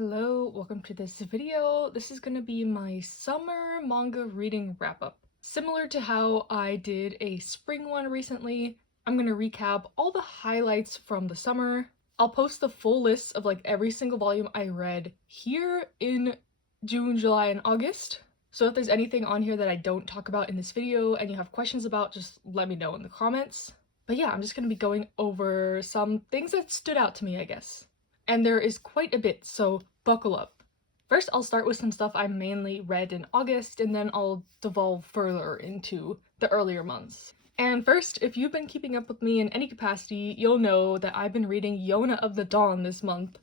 Hello, welcome to this video. This is gonna be my summer manga reading wrap-up. Similar to how I did a spring one recently, I'm gonna recap all the highlights from the summer. I'll post the full list of like every single volume I read here in June, July, and August. So if there's anything on here that I don't talk about in this video and you have questions about, just let me know in the comments. But yeah, I'm just gonna be going over some things that stood out to me, I guess. And there is quite a bit, so buckle up. First, I'll start with some stuff I mainly read in August, and then I'll devolve further into the earlier months. And first, if you've been keeping up with me in any capacity, you'll know that I've been reading Yona of the Dawn this month.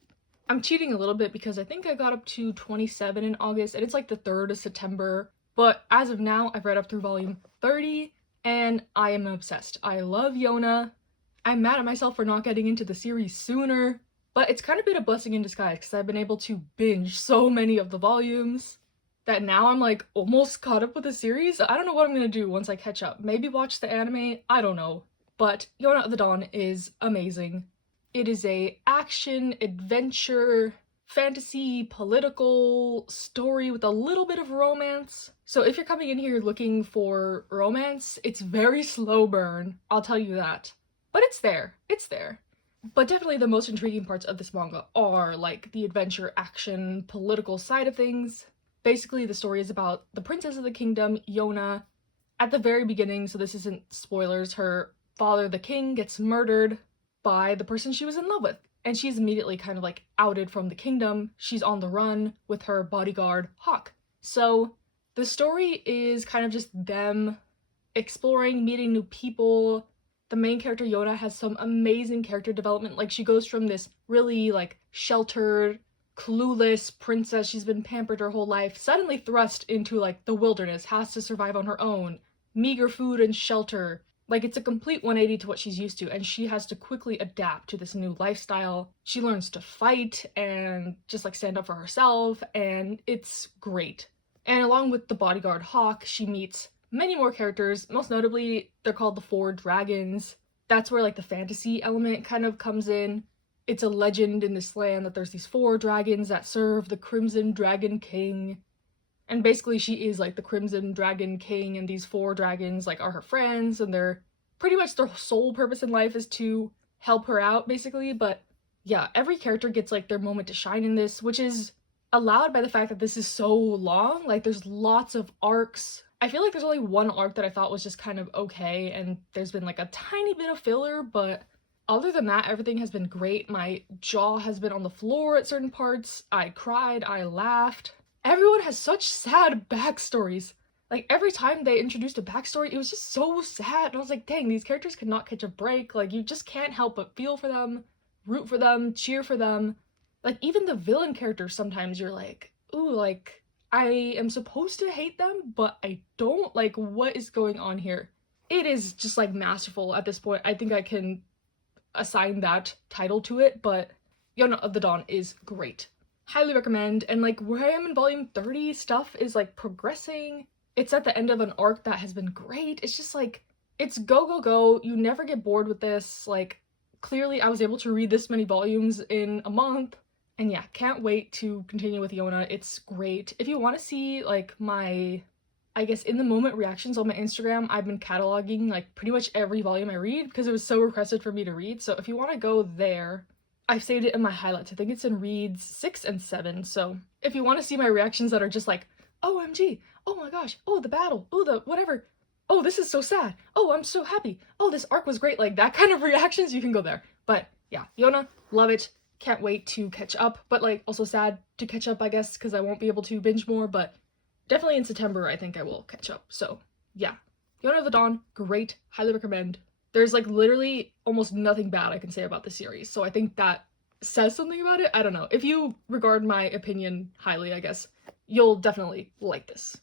I'm cheating a little bit because I think I got up to 27 in August, and it's like the 3rd of September, but as of now, I've read up through volume 30, and I am obsessed. I love Yona. I'm mad at myself for not getting into the series sooner. But it's kind of been a blessing in disguise because I've been able to binge so many of the volumes that now I'm like almost caught up with the series. I don't know what I'm gonna do once I catch up. Maybe watch the anime, I don't know. But Yona of the Dawn is amazing. It is a action, adventure, fantasy, political story with a little bit of romance. So if you're coming in here looking for romance, it's very slow burn, I'll tell you that. But it's there. But definitely the most intriguing parts of this manga are like the adventure, action, political side of things. Basically, the story is about the princess of the kingdom, Yona. At the very beginning, so this isn't spoilers, her father, the king, gets murdered by the person she was in love with. And she's immediately kind of like outed from the kingdom. She's on the run with her bodyguard, Hawk. So the story is kind of just them exploring, meeting new people. The main character, Yona, has some amazing character development. Like, she goes from this really, like, sheltered, clueless princess she's been pampered her whole life, suddenly thrust into, like, the wilderness, has to survive on her own, meager food and shelter. Like, it's a complete 180 to what she's used to, and she has to quickly adapt to this new lifestyle. She learns to fight and just, like, stand up for herself, and it's great. And along with the bodyguard Hawk, she meets many more characters. Most notably, they're called the Four Dragons. That's where like the fantasy element kind of comes in. It's a legend in this land that there's these 4 dragons that serve the Crimson Dragon King. And basically she is like the Crimson Dragon King, and these 4 dragons like are her friends, and they're pretty much their sole purpose in life is to help her out basically. But yeah, every character gets like their moment to shine in this, which is allowed by the fact that this is so long. Like, there's lots of arcs. I feel like there's only one arc that I thought was just kind of okay, and there's been like a tiny bit of filler, but other than that, everything has been great. My jaw has been on the floor at certain parts. I cried, I laughed. Everyone has such sad backstories. Like, every time they introduced a backstory, it was just so sad. And I was like, dang, these characters could not catch a break. Like, you just can't help but feel for them, root for them, cheer for them. Like, even the villain characters, sometimes you're like, ooh, like, I am supposed to hate them, but I don't. Like, what is going on here? It is just, like, masterful at this point. I think I can assign that title to it, but Yona of the Dawn is great. Highly recommend. And, like, where I am in volume 30, stuff is, like, progressing. It's at the end of an arc that has been great. It's just, like, it's go, go, go. You never get bored with this. Like, clearly I was able to read this many volumes in a month. And yeah, can't wait to continue with Yona. It's great. If you want to see like my, I guess, in the moment reactions on my Instagram, I've been cataloging like pretty much every volume I read because it was so requested for me to read. So if you want to go there, I've saved it in my highlights. I think it's in reads 6 and 7. So if you want to see my reactions that are just like, OMG, oh my gosh, oh the battle, oh the whatever, oh this is so sad, oh I'm so happy, oh this arc was great, like that kind of reactions, you can go there. But yeah, Yona, love it. Can't wait to catch up, but like also sad to catch up, I guess, because I won't be able to binge more, but definitely in September I think I will catch up. So yeah, Yona of the Dawn, great, highly recommend. There's like literally almost nothing bad I can say about the series, so I think that says something about it. I don't know. If you regard my opinion highly, I guess, you'll definitely like this.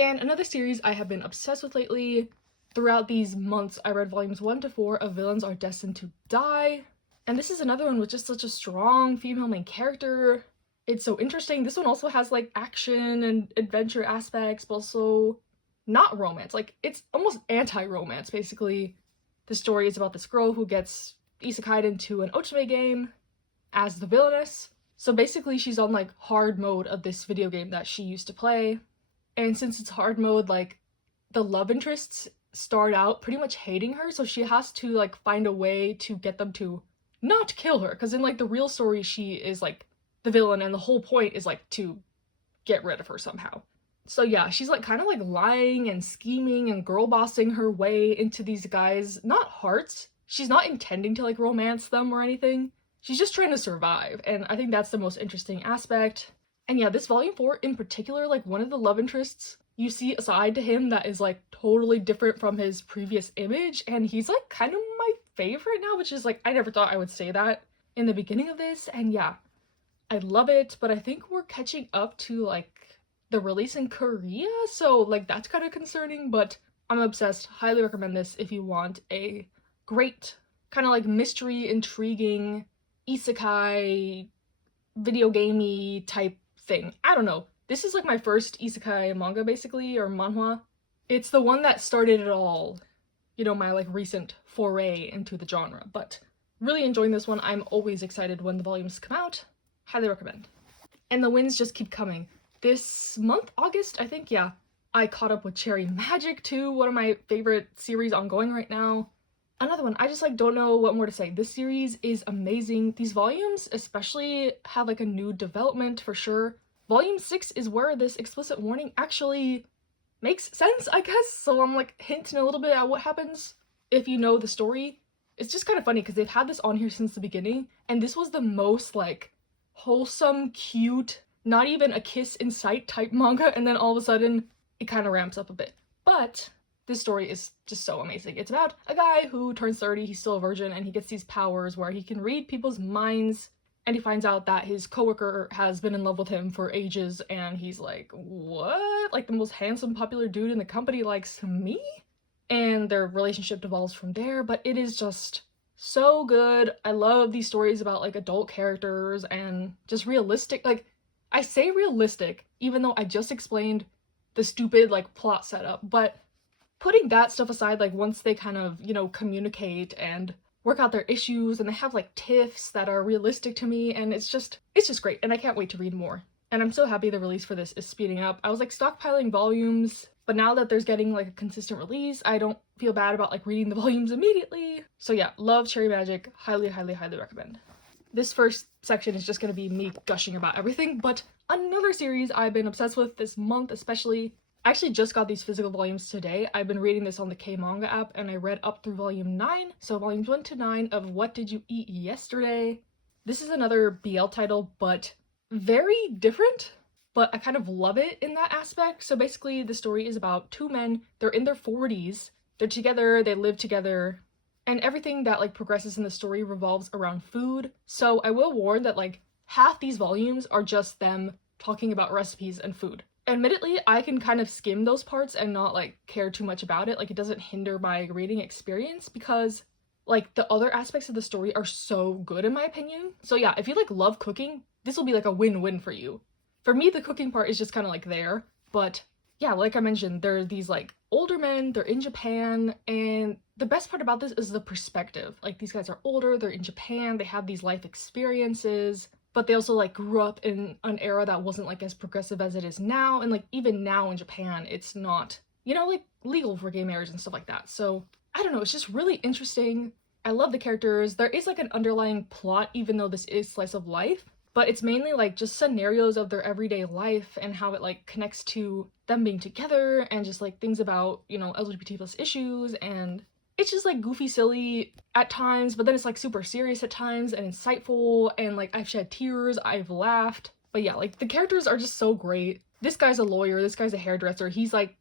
And another series I have been obsessed with lately, throughout these months I read volumes 1 to 4 of Villains Are Destined to Die. And this is another one with just such a strong female main character. It's so interesting. This one also has like action and adventure aspects, but also not romance. Like, it's almost anti-romance, basically. The story is about this girl who gets isekai'd into an otome game as the villainess. So basically she's on like hard mode of this video game that she used to play. And since it's hard mode, like the love interests start out pretty much hating her, so she has to like find a way to get them to not kill her, because in like the real story she is like the villain and the whole point is like to get rid of her somehow. So yeah, she's like kind of like lying and scheming and girl bossing her way into these guys, not hearts. She's not intending to like romance them or anything. She's just trying to survive, and I think that's the most interesting aspect. And yeah, this volume 4 in particular, like one of the love interests, you see a side to him that is like totally different from his previous image, and he's like kind of my favorite now, which is like, I never thought I would say that in the beginning of this, and yeah, I love it, but I think we're catching up to like the release in Korea, so like that's kind of concerning, but I'm obsessed. Highly recommend this if you want a great kind of like mystery, intriguing, isekai, video gamey type thing. I don't know. This is like my first isekai manga basically, or manhwa. It's the one that started it all, you know, my like recent foray into the genre, but really enjoying this one. I'm always excited when the volumes come out. Highly recommend. And the wins just keep coming. This month, August, I think, yeah, I caught up with Cherry Magic too, one of my favorite series ongoing right now. Another one, I just like don't know what more to say. This series is amazing. These volumes especially have like a new development for sure. Volume 6 is where this explicit warning actually makes sense, I guess. So I'm like hinting a little bit at what happens if you know the story. It's just kind of funny because they've had this on here since the beginning, and this was the most like wholesome, cute, not even a kiss in sight type manga, and then all of a sudden it kind of ramps up a bit. But this story is just so amazing. It's about a guy who turns 30, he's still a virgin, and he gets these powers where he can read people's minds, and he finds out that his coworker has been in love with him for ages, and he's like, what? Like the most handsome, popular dude in the company likes me? And their relationship devolves from there, but it is just so good. I love these stories about like adult characters and just realistic, like I say realistic, even though I just explained the stupid like plot setup, but putting that stuff aside, like once they kind of, you know, communicate and work out their issues and they have like tiffs that are realistic to me, and it's just great, and I can't wait to read more. And I'm so happy the release for this is speeding up. I was like stockpiling volumes, but now that there's getting like a consistent release, I don't feel bad about like reading the volumes immediately. So yeah, love Cherry Magic. Highly, highly, highly recommend. This first section is just going to be me gushing about everything, but another series I've been obsessed with this month especially. I actually just got these physical volumes today. I've been reading this on the K-Manga app, and I read up through volume 9, so volumes 1 to 9 of What Did You Eat Yesterday? This is another BL title, but very different, but I kind of love it in that aspect. So basically the story is about two men. They're in their 40s, they're together, they live together, and everything that like progresses in the story revolves around food. So I will warn that like half these volumes are just them talking about recipes and food. Admittedly, I can kind of skim those parts and not like care too much about it. Like it doesn't hinder my reading experience because like the other aspects of the story are so good in my opinion. So yeah, if you like love cooking, this will be like a win-win for you. For me, the cooking part is just kind of like there, but yeah, like I mentioned, there are these like older men, they're in Japan, and the best part about this is the perspective. Like these guys are older, they're in Japan, they have these life experiences, but they also like grew up in an era that wasn't like as progressive as it is now, and like even now in Japan, it's not, you know, like legal for gay marriage and stuff like that. So I don't know, it's just really interesting. I love the characters. There is like an underlying plot, even though this is slice of life, but it's mainly like just scenarios of their everyday life and how it like connects to them being together and just like things about, you know, LGBT plus issues, and it's just like goofy, silly at times, but then it's like super serious at times and insightful, and like I've shed tears, I've laughed. But yeah, like the characters are just so great. This guy's a lawyer, this guy's a hairdresser. He's like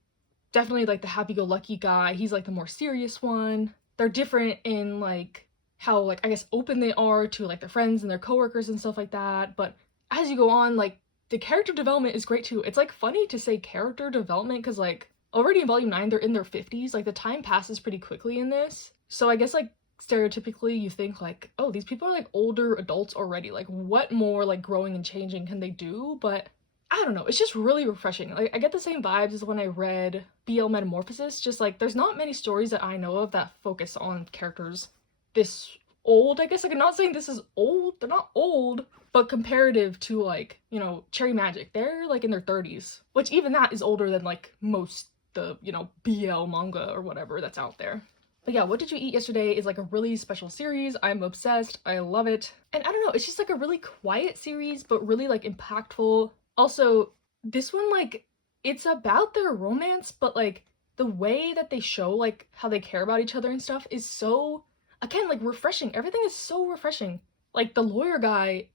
definitely like the happy-go-lucky guy. He's like the more serious one. They're different in like how like I guess open they are to like their friends and their coworkers and stuff like that. But as you go on, like the character development is great too. It's like funny to say character development because like already in volume 9 they're in their 50s. Like the time passes pretty quickly in this. So I guess like stereotypically you think like, oh, these people are like older adults already. Like what more like growing and changing can they do? But I don't know, it's just really refreshing. Like I get the same vibes as when I read BL Metamorphosis. Just like there's not many stories that I know of that focus on characters this old, I guess. Like, I'm not saying this is old, they're not old, but comparative to, like, you know, Cherry Magic, they're like in their 30s, which even that is older than like most the, you know, BL manga or whatever that's out there. But yeah, What Did You Eat Yesterday is like a really special series. I'm obsessed. I love it. And I don't know, it's just like a really quiet series, but really like impactful. Also, this one, like, it's about their romance, but like the way that they show like how they care about each other and stuff is so, again, like refreshing. Everything is so refreshing. Like the lawyer guy,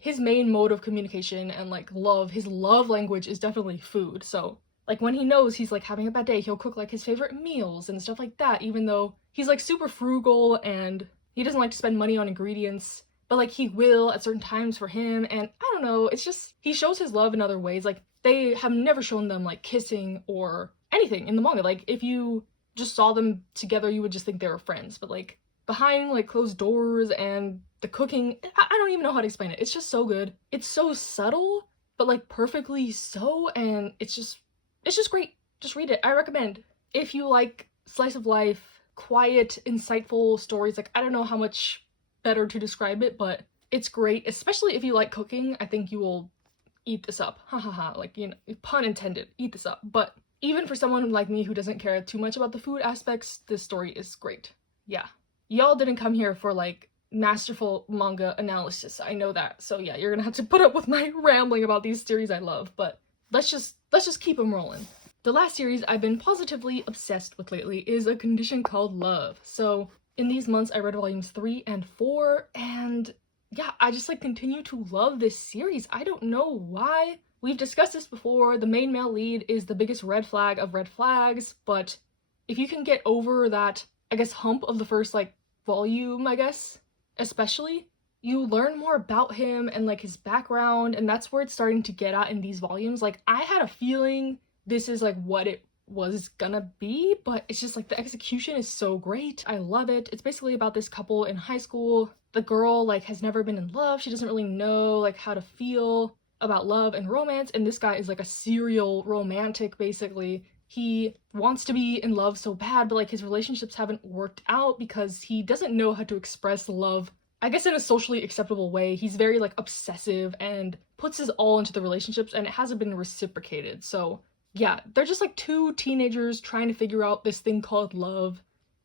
his main mode of communication and like love, his love language is definitely food. So like when he knows he's like having a bad day, he'll cook like his favorite meals and stuff like that, even though he's like super frugal and he doesn't like to spend money on ingredients, but like he will at certain times for him. And I don't know, it's just, he shows his love in other ways. Like they have never shown them like kissing or anything in the manga. Like if you just saw them together, you would just think they were friends, but like behind like closed doors and the cooking, I don't even know how to explain it. It's just so good. It's so subtle, but like perfectly so, and it's just great. Just read it. I recommend. If you like slice of life, quiet, insightful stories, like I don't know how much better to describe it, but it's great. Especially if you like cooking, I think you will eat this up. Ha ha ha. Like, you know, pun intended, eat this up. But even for someone like me who doesn't care too much about the food aspects, this story is great. Yeah. Y'all didn't come here for like masterful manga analysis. I know that. So yeah, you're gonna have to put up with my rambling about these series I love, but let's just keep them rolling. The last series I've been positively obsessed with lately is A Condition Called Love. So in these months I read volumes 3 and 4, and yeah, I just like continue to love this series. I don't know why. We've discussed this before. The main male lead is the biggest red flag of red flags, but if you can get over that, I guess, hump of the first like volume, I guess, especially, you learn more about him and like his background, and that's where it's starting to get at in these volumes. Like I had a feeling this is like what it was gonna be, but it's just like the execution is so great. I love it. It's basically about this couple in high school. The girl like has never been in love. She doesn't really know like how to feel about love and romance, and this guy is like a serial romantic basically. He wants to be in love so bad, but like his relationships haven't worked out because he doesn't know how to express love, I guess, in a socially acceptable way. He's very like obsessive and puts his all into the relationships, and it hasn't been reciprocated. So yeah, they're just like two teenagers trying to figure out this thing called love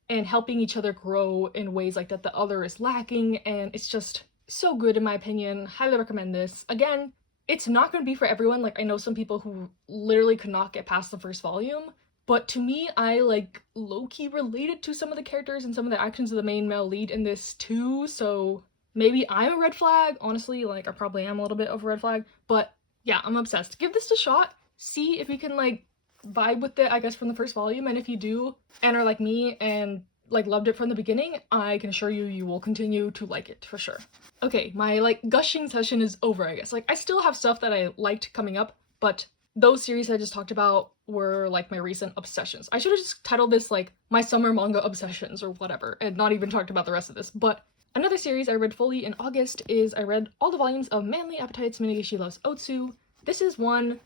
and helping each other grow in ways like that the other is lacking, and it's just so good in my opinion. Highly recommend this. Again, it's not going to be for everyone. Like I know some people who literally could not get past the first volume, but to me, I like low-key related to some of the characters and some of the actions of the main male lead in this too, so maybe I'm a red flag. Honestly, like I probably am a little bit of a red flag, but yeah, I'm obsessed. Give this a shot. See if you can like vibe with it, I guess, from the first volume, and if you do and are like me and like loved it from the beginning, I can assure you you will continue to like it for sure. Okay, my like gushing session is over, I guess. Like I still have stuff that I liked coming up, but those series I just talked about were like my recent obsessions. I should have just titled this like my summer manga obsessions or whatever and not even talked about the rest of this. But another series I read fully in August is I read all the volumes of Manly Appetites Minagishi Loves Otsu. This is one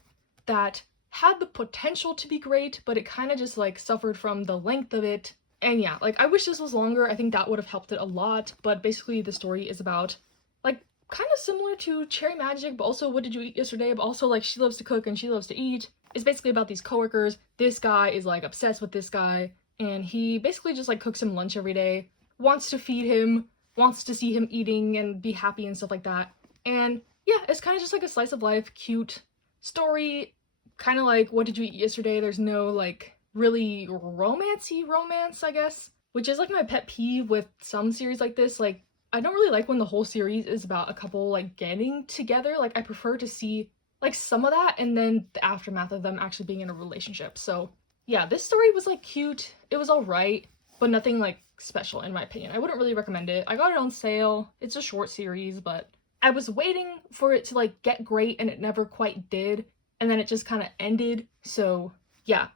that had the potential to be great, but it kind of just like suffered from the length of it. And yeah, like I wish this was longer. I think that would have helped it a lot, but basically the story is about like kind of similar to Cherry Magic, but also What Did You Eat Yesterday, but also like she loves to cook and she loves to eat. It's basically about these coworkers. This guy is like obsessed with this guy, and he basically just like cooks him lunch every day, wants to feed him, wants to see him eating and be happy and stuff like that. And yeah, it's kind of just like a slice of life, cute story, kind of like What Did You Eat Yesterday. There's no like really romancy romance, I guess, which is like my pet peeve with some series like this. Like I don't really like when the whole series is about a couple like getting together. Like I prefer to see like some of that and then the aftermath of them actually being in a relationship. So yeah, this story was like cute. It was all right, but nothing like special in my opinion. I wouldn't really recommend it. I got it on sale. It's a short series, but I was waiting for it to like get great and it never quite did. And then it just kind of ended. So yeah,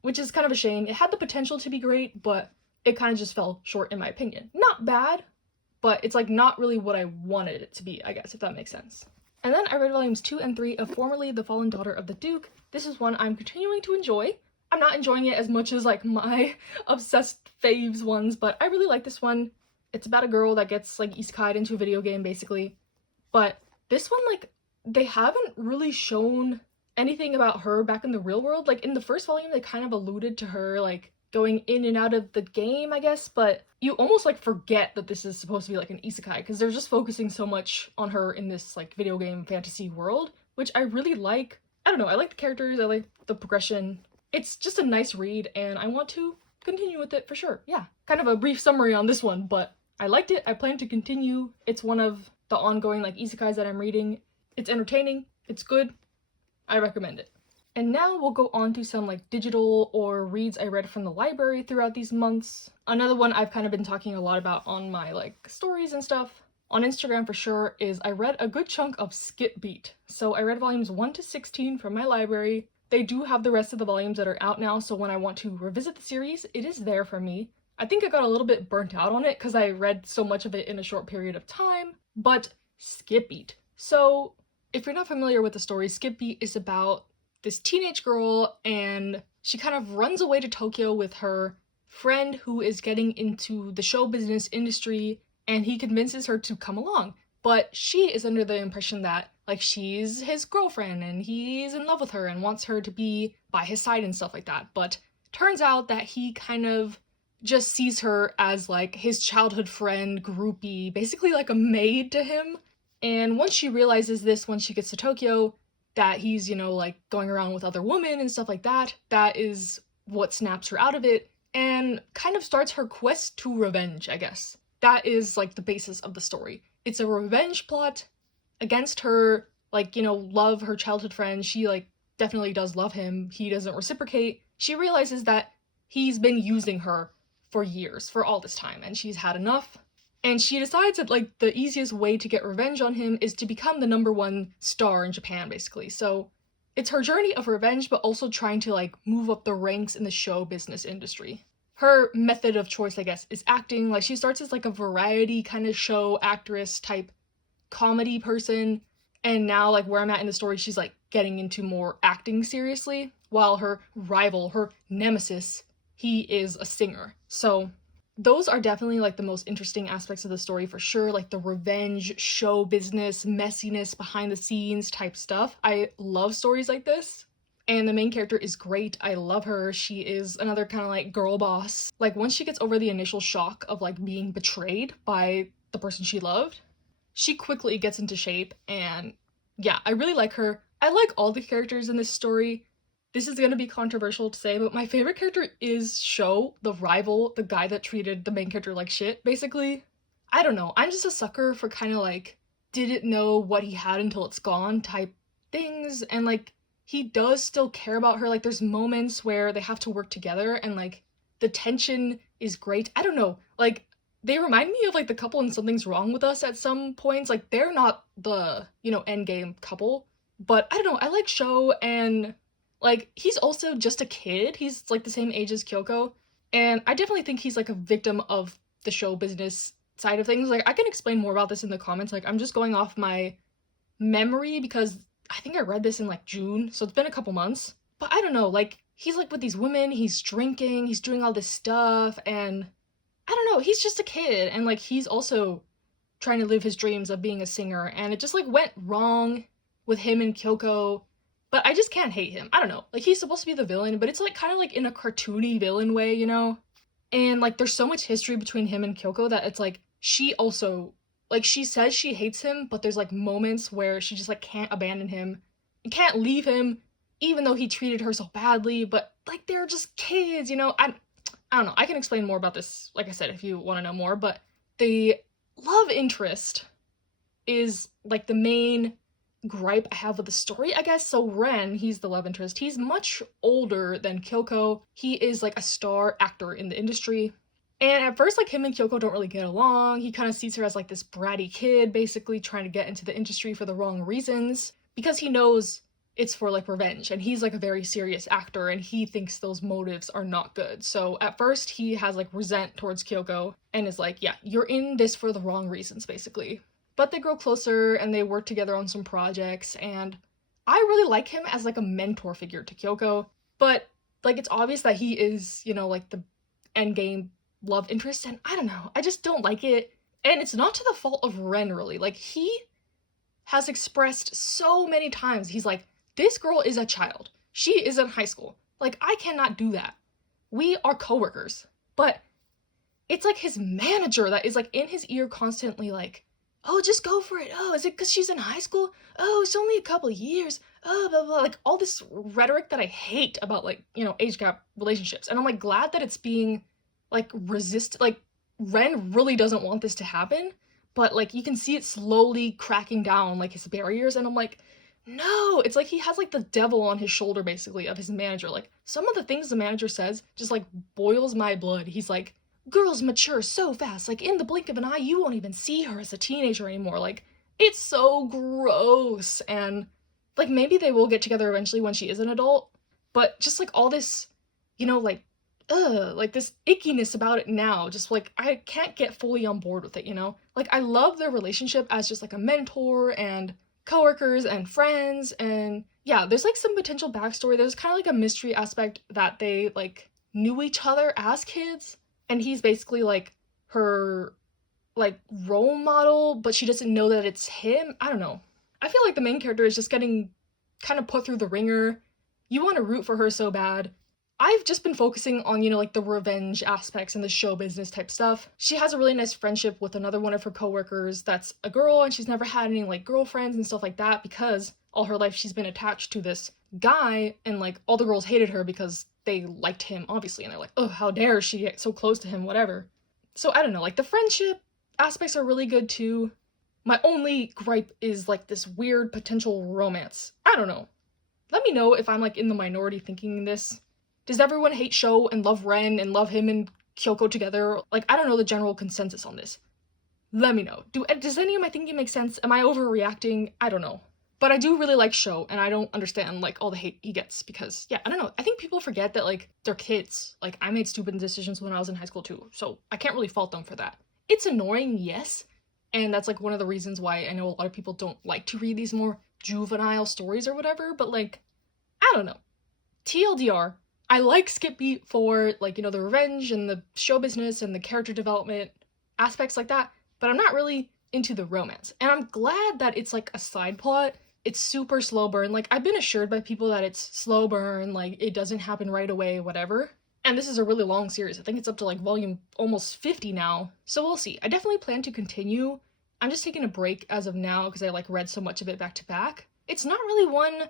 which is kind of a shame. It had the potential to be great, but it kind of just fell short in my opinion. Not bad, but it's like not really what I wanted it to be, I guess, if that makes sense. And then I read volumes 2 and 3 of Formerly the Fallen Daughter of the Duke. This is one I'm continuing to enjoy. I'm not enjoying it as much as like my obsessed faves ones, but I really like this one, It's about a girl that gets like isekai'd into a video game basically. But this one, like, they haven't really shown anything about her back in the real world. Like in the first volume they kind of alluded to her like going in and out of the game, I guess, but you almost like forget that this is supposed to be like an isekai because they're just focusing so much on her in this like video game fantasy world, which I really like. I don't know, I like the characters, I like the progression. It's just a nice read and I want to continue with it for sure. Yeah, kind of a brief summary on this one, but I liked it. I plan to continue. It's one of the ongoing like isekais that I'm reading. It's entertaining, it's good, I recommend it. And now we'll go on to some like digital or reads I read from the library throughout these months. Another one I've kind of been talking a lot about on my like stories and stuff on Instagram for sure is I read a good chunk of Skip Beat. So I read volumes 1 to 16 from my library. They do have the rest of the volumes that are out now, so when I want to revisit the series, it is there for me. I think I got a little bit burnt out on it because I read so much of it in a short period of time, but Skip Beat. So if you're not familiar with the story, Skip Beat is about this teenage girl and she kind of runs away to Tokyo with her friend who is getting into the show business industry, and he convinces her to come along. But she is under the impression that like she's his girlfriend and he's in love with her and wants her to be by his side and stuff like that. But turns out that he kind of just sees her as like his childhood friend, groupie, basically like a maid to him. And once she realizes this, when she gets to Tokyo, that he's, you know, like going around with other women and stuff like that, that is what snaps her out of it and kind of starts her quest to revenge, I guess. That is like the basis of the story. It's a revenge plot against her, like, you know, love, her childhood friend. She like definitely does love him. He doesn't reciprocate. She realizes that he's been using her for years, for all this time, and she's had enough. And she decides that like the easiest way to get revenge on him is to become the #1 star in Japan, basically. So it's her journey of revenge, but also trying to like move up the ranks in the show business industry. Her method of choice, I guess, is acting. Like she starts as like a variety kind of show actress type comedy person, and now like where I'm at in the story, she's like getting into more acting seriously, while her rival, her nemesis, he is a singer. So those are definitely like the most interesting aspects of the story for sure, like the revenge, show business, messiness, behind the scenes type stuff. I love stories like this. And the main character is great. I love her. She is another kind of like girl boss. Like once she gets over the initial shock of like being betrayed by the person she loved, she quickly gets into shape. And yeah, I really like her. I like all the characters in this story. This is gonna be controversial to say, but my favorite character is Sho, the rival, the guy that treated the main character like shit, basically. I don't know, I'm just a sucker for kind of like, didn't know what he had until it's gone type things, and like, he does still care about her. Like, there's moments where they have to work together, and like, the tension is great. I don't know, like, they remind me of like the couple in Something's Wrong with Us at some points. Like, they're not the, you know, endgame couple, but I don't know, I like Sho, and like, he's also just a kid. He's like the same age as Kyoko. And I definitely think he's like a victim of the show business side of things. Like, I can explain more about this in the comments. Like, I'm just going off my memory because I think I read this in like June, so it's been a couple months. But I don't know, like, he's like with these women, he's drinking, he's doing all this stuff, and I don't know, he's just a kid. And like, he's also trying to live his dreams of being a singer, and it just like went wrong with him and Kyoko. But I just can't hate him. I don't know. Like, he's supposed to be the villain, but it's like kind of like in a cartoony villain way, you know? And like there's so much history between him and Kyoko that it's like she also, like, she says she hates him, but there's like moments where she just like can't abandon him and can't leave him even though he treated her so badly. But like, they're just kids, you know? I don't know. I can explain more about this, like I said, if you want to know more. But the love interest is like the main gripe I have with the story, I guess. So Ren, he's the love interest. He's much older than Kyoko. He is like a star actor in the industry. And at first, like, him and Kyoko don't really get along. He kind of sees her as like this bratty kid, basically trying to get into the industry for the wrong reasons, because he knows it's for like revenge, and he's like a very serious actor and he thinks those motives are not good. So at first he has like resent towards Kyoko and is like, yeah, you're in this for the wrong reasons, basically. But they grow closer and they work together on some projects, and I really like him as like a mentor figure to Kyoko. But like, it's obvious that he is, you know, like the endgame love interest, and I don't know, I just don't like it. And it's not to the fault of Ren, really. Like, he has expressed so many times, he's like, this girl is a child. She is in high school. Like, I cannot do that. We are coworkers. But it's like his manager that is like in his ear constantly like, oh, just go for it. Oh, is it because she's in high school? Oh, it's only a couple of years. Oh, blah, blah. Like all this rhetoric that I hate about like, age gap relationships. And I'm like glad that it's being like resisted. Like Ren really doesn't want this to happen, but like you can see it slowly cracking down like his barriers. And I'm like, no, it's like he has like the devil on his shoulder basically of his manager. Like some of the things the manager says just like boils my blood. He's like, girls mature so fast, like in the blink of an eye, you won't even see her as a teenager anymore. Like, it's so gross. And like maybe they will get together eventually when she is an adult, but just like all this, like, like this ickiness about it now, just like I can't get fully on board with it. Like I love their relationship as just like a mentor and coworkers and friends, and yeah, there's like some potential backstory. There's kind of like a mystery aspect that they like knew each other as kids, and he's basically like her like role model, but she doesn't know that it's him. I don't know. I feel like the main character is just getting kind of put through the ringer. You want to root for her so bad. I've just been focusing on, like the revenge aspects and the show business type stuff. She has a really nice friendship with another one of her coworkers that's a girl, and she's never had any like girlfriends and stuff like that because all her life she's been attached to this guy, and like all the girls hated her because they liked him, obviously, and they're like, oh, how dare she get so close to him, whatever. So I don't know, like the friendship aspects are really good too. My only gripe is like this weird potential romance. I don't know. Let me know if I'm like in the minority thinking this. Does everyone hate Sho and love Ren and love him and Kyoko together? Like, I don't know the general consensus on this. Let me know. Does any of my thinking make sense? Am I overreacting? I don't know. But I do really like Sho, and I don't understand, like, all the hate he gets, because, yeah, I don't know. I think people forget that, like, they're kids. Like, I made stupid decisions when I was in high school, too, so I can't really fault them for that. It's annoying, yes, and that's, like, one of the reasons why I know a lot of people don't like to read these more juvenile stories or whatever, but, like, I don't know. TLDR, I like Skip Beat for, like, the revenge and the show business and the character development aspects like that, but I'm not really into the romance. And I'm glad that it's, like, a side plot. It's super slow burn. Like, I've been assured by people that it's slow burn, like, it doesn't happen right away, whatever. And this is a really long series. I think it's up to, like, volume almost 50 now. So we'll see. I definitely plan to continue. I'm just taking a break as of now because I, like, read so much of it back to back. It's not really one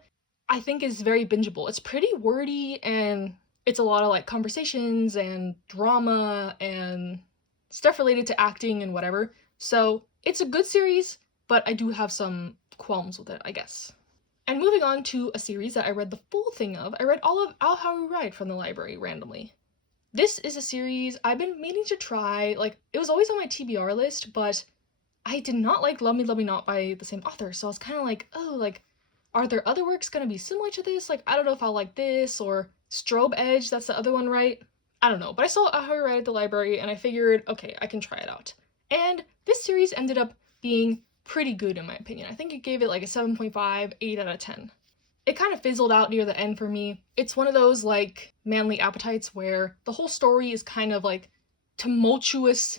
I think is very bingeable. It's pretty wordy, and it's a lot of like conversations and drama and stuff related to acting and whatever. So it's a good series, but I do have some qualms with it, I guess. And moving on to a series that I read the full thing of, I read all of Owl How We Ride from the library randomly. This is a series I've been meaning to try. Like, it was always on my TBR list, but I did not like Love Me, Love Me Not by the same author, so I was kind of like, oh, like, are there other works gonna be similar to this? Like, I don't know if I'll like this, or Strobe Edge, that's the other one, right? I don't know, but I saw How I Read at the library, and I figured, okay, I can try it out. And this series ended up being pretty good in my opinion. I think it gave it like a 7.5, 8 out of 10. It kind of fizzled out near the end for me. It's one of those like manly appetites where the whole story is kind of like tumultuous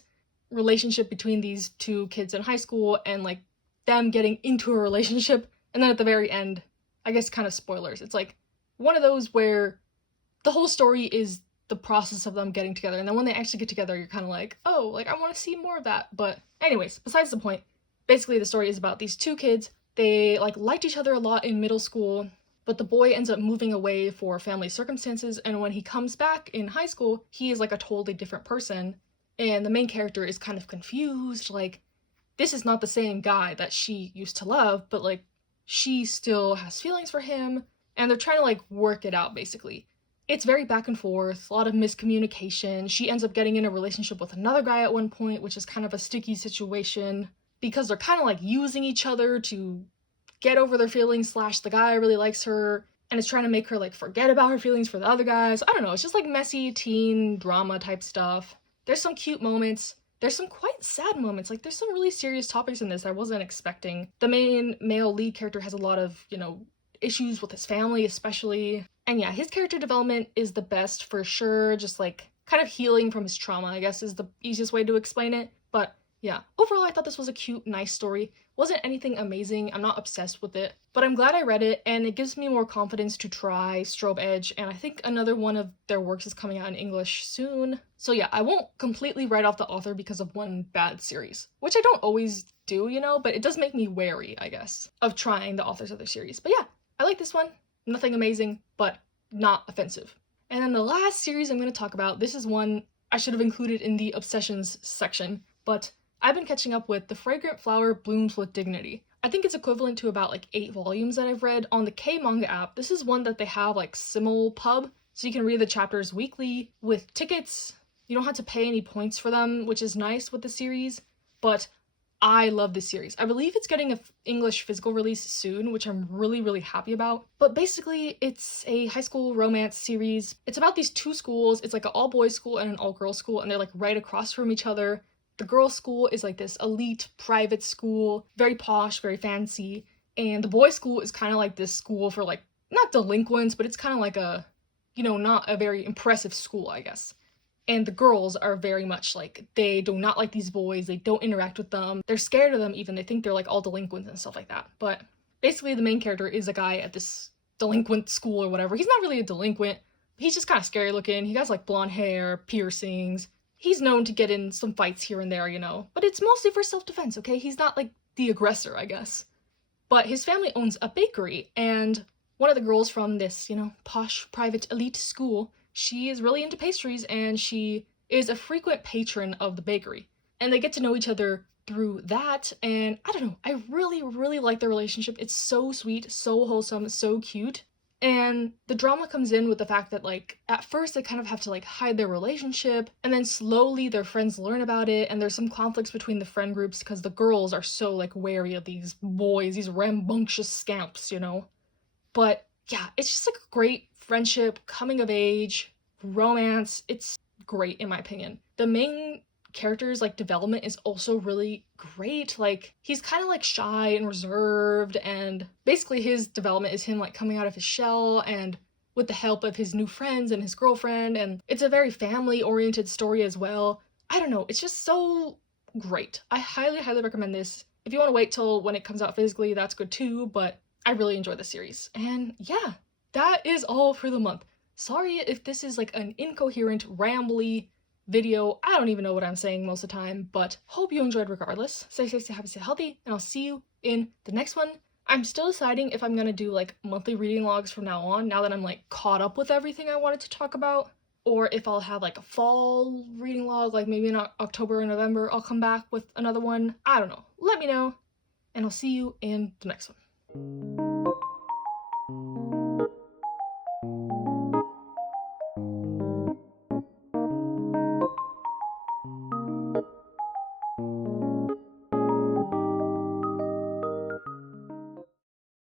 relationship between these two kids in high school and like them getting into a relationship. And then at the very end, I guess kind of spoilers, it's like one of those where the whole story is the process of them getting together. And then when they actually get together, you're kind of like, oh, like I want to see more of that. But anyways, besides the point, basically the story is about these two kids. They like liked each other a lot in middle school, but the boy ends up moving away for family circumstances. And when he comes back in high school, he is like a totally different person. And the main character is kind of confused. Like, this is not the same guy that she used to love, but like, she still has feelings for him, and they're trying to like work it out basically. It's very back and forth, a lot of miscommunication. She ends up getting in a relationship with another guy at one point, which is kind of a sticky situation because they're kind of like using each other to get over their feelings, slash the guy really likes her and is trying to make her like forget about her feelings for the other guys. I don't know, it's just like messy teen drama type stuff. There's some cute moments. There's some quite sad moments. Like, there's some really serious topics in this I wasn't expecting. The main male lead character has a lot of, issues with his family, especially. And yeah, his character development is the best for sure. Just like, kind of healing from his trauma, I guess is the easiest way to explain it. But yeah, overall I thought this was a cute, nice story. Wasn't anything amazing, I'm not obsessed with it, but I'm glad I read it, and it gives me more confidence to try Strobe Edge, and I think another one of their works is coming out in English soon. So yeah, I won't completely write off the author because of one bad series, which I don't always do, you know, but it does make me wary, I guess, of trying the author's other series. But yeah, I like this one. Nothing amazing, but not offensive. And then the last series I'm going to talk about, this is one I should have included in the obsessions section, but I've been catching up with The Fragrant Flower Blooms with Dignity. I think it's equivalent to about like 8 volumes that I've read on the K Manga app. This is one that they have like Simulpub, so you can read the chapters weekly with tickets. You don't have to pay any points for them, which is nice with the series, but I love this series. I believe it's getting an English physical release soon, which I'm really, really happy about. But basically, it's a high school romance series. It's about these 2 schools. It's like an all-boys school and an all-girls school, and they're like right across from each other. The girls' school is like this elite private school, very posh, very fancy. And the boys' school is kind of like this school for like, not delinquents, but it's kind of like a, you know, not a very impressive school, I guess. And the girls are very much like, they do not like these boys, they don't interact with them, they're scared of them even, they think they're like all delinquents and stuff like that. But basically the main character is a guy at this delinquent school or whatever. He's not really a delinquent, he's just kind of scary looking, he has like blonde hair, piercings. He's known to get in some fights here and there, you know, but it's mostly for self-defense, okay? He's not like the aggressor, I guess. But his family owns a bakery, and one of the girls from this, you know, posh private elite school, she is really into pastries, and she is a frequent patron of the bakery. And they get to know each other through that, and I don't know, I really, really like their relationship. It's so sweet, so wholesome, so cute. And the drama comes in with the fact that, like, at first they kind of have to, like, hide their relationship, and then slowly their friends learn about it, and there's some conflicts between the friend groups because the girls are so, like, wary of these boys, these rambunctious scamps, you know? But yeah, it's just like a great friendship, coming of age, romance. It's great in my opinion. The main character's like development is also really great. Like, he's kind of like shy and reserved, and basically his development is him like coming out of his shell and with the help of his new friends and his girlfriend, and it's a very family oriented story as well. I don't know, it's just so great. I highly, highly recommend this. If you want to wait till when it comes out physically, that's good too, but I really enjoy the series. And yeah, that is all for the month. Sorry if this is like an incoherent, rambly video. I don't even know what I'm saying most of the time, but hope you enjoyed regardless. Stay safe, stay happy, stay healthy, and I'll see you in the next one. I'm still deciding if I'm gonna do like monthly reading logs from now on, now that I'm like caught up with everything I wanted to talk about, or if I'll have like a fall reading log, like maybe in October or November I'll come back with another one. I don't know. Let me know, and I'll see you in the next one.